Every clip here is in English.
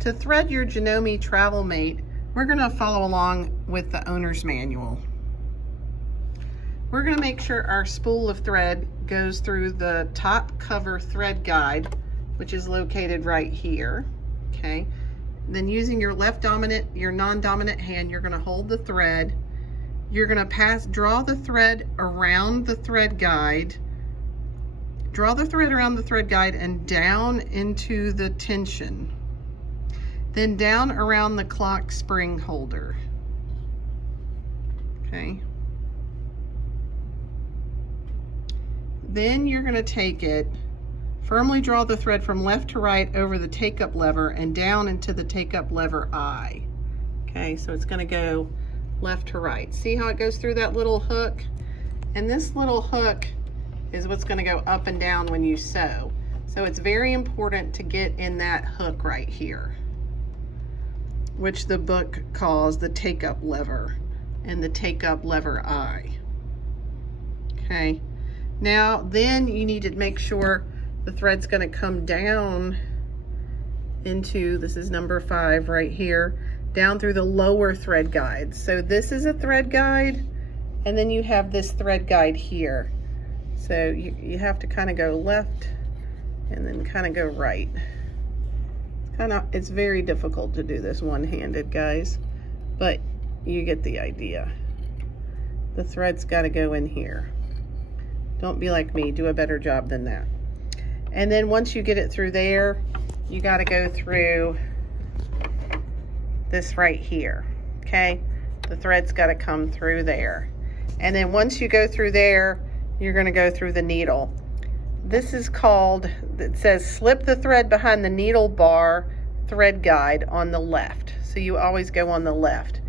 To thread your Janome Travel Mate, we're going to follow along with the owner's manual. We're going to make sure our spool of thread goes through the top cover thread guide, which is located right here. Okay. Then using your your non-dominant hand, you're going to hold the thread. You're going to draw the thread around the thread guide. Draw the thread around the thread guide and down into the tension. Then down around the clock spring holder. Okay. Then you're going to take it, firmly draw the thread from left to right over the take-up lever and down into the take-up lever eye. Okay, so it's going to go left to right. See how it goes through that little hook? And this little hook is what's going to go up and down when you sew. So it's very important to get in that hook right here, which the book calls the take-up lever and the take-up lever eye. Okay. Now, then you need to make sure the thread's going to come down into, this is number 5 right here, down through the lower thread guide. So this is a thread guide, and then you have this thread guide here. So you have to kind of go left and then kind of go right. It's very difficult to do this one-handed, guys, but you get the idea. The thread's got to go in here. Don't be like me, do a better job than that. And then once you get it through there, you got to go through this right here, okay? The thread's got to come through there. And then once you go through there, you're going to go through the needle. This is called, it says slip the thread behind the needle bar thread guide on the left. So you always go on the left.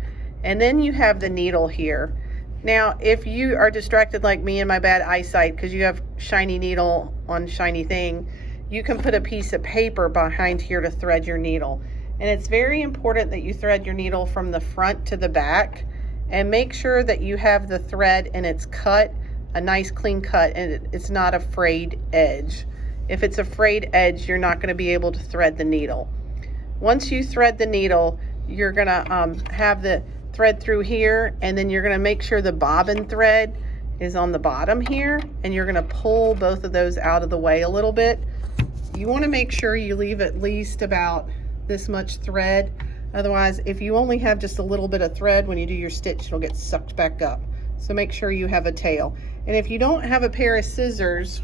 And then you have the needle here. Now, if you are distracted like me and my bad eyesight because you have shiny needle on shiny thing, you can put a piece of paper behind here to thread your needle. And it's very important that you thread your needle from the front to the back, and make sure that you have the thread and it's cut, a nice clean cut, and it's not a frayed edge. If it's a frayed edge, you're not going to be able to thread the needle. Once you thread the needle, you're going to have the thread through here, and then you're going to make sure the bobbin thread is on the bottom here, and you're going to pull both of those out of the way a little bit. You want to make sure you leave at least about this much thread. Otherwise, if you only have just a little bit of thread, when you do your stitch, it'll get sucked back up. So make sure you have a tail. And if you don't have a pair of scissors,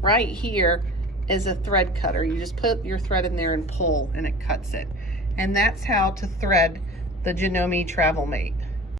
right here is a thread cutter. You just put your thread in there and pull, and it cuts it. And that's how to thread the Janome Travel Mate.